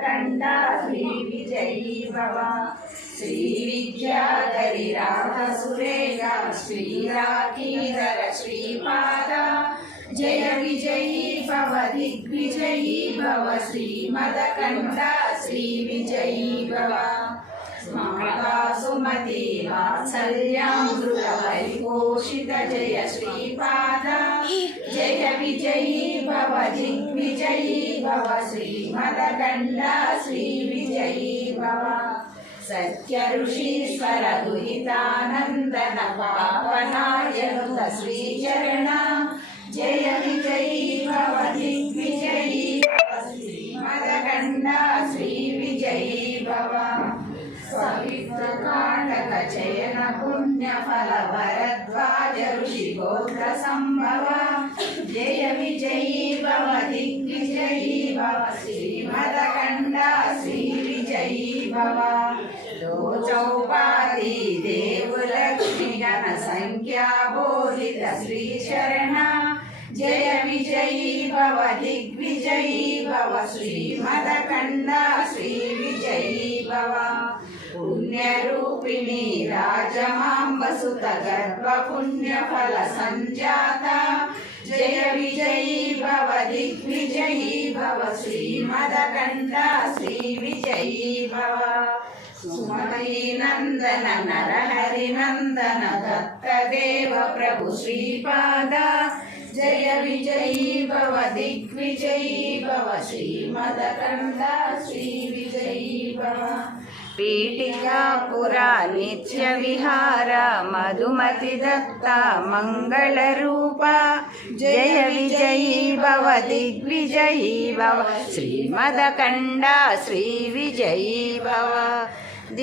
श्रीमदकण्डा श्रीविजयी भव। श्रीविद्याधरि राधसुरेखा श्रीराकीधर श्रीपाद जय विजयी भव दिग्विजयी भव। श्रीमदकण्डा श्रीविजयी भव। माता सुमति वात्सल्यामृत परिपोषित जय श्रीपाद जय विजयी भव दिग्विजयी भव। श्रीमदकण्डा श्रीविजयी भव। सत्य ऋषीश्वर दुहितानन्दन पावनायनुत श्रीचरण जय विजयी भव दिग्विजयी भव। श्रीमदकण्डा श्रीविजयी भव। पवित्रकाण्डक चयन पुण्यफल भरद्वाज ऋषिगोत्र संभव जय विजयी भव दिग्विजयी भव। श्रीमदकण्डा श्रीविजयी भव। चौपादी देवलक्ष्मी गण संख्या बोलित श्रीचरण जय विजयी भव दिग्विजयी भव। श्रीमदकण्डा श्रीविजयी भव। पुण्यरूपिणी राजमाम्बसुत गर्भ पुण्यफल संजाता जय विजयी भव दिग्विजयी भव। श्रीमदकण्डा श्रीविजयी भव। सुमती नंदन नरहरि नंदन दत्तदेव प्रभु श्रीपाद जय विजयी भव दिग्विजयी भव। श्रीमदकण्डा श्रीविजयी भव। पीठिकापुरा नित्य विहार मधुमति दत्ता मंगल रूप जय विजयी भव दिग्विजयी भव। श्रीमदकण्डा श्रीविजयी भव।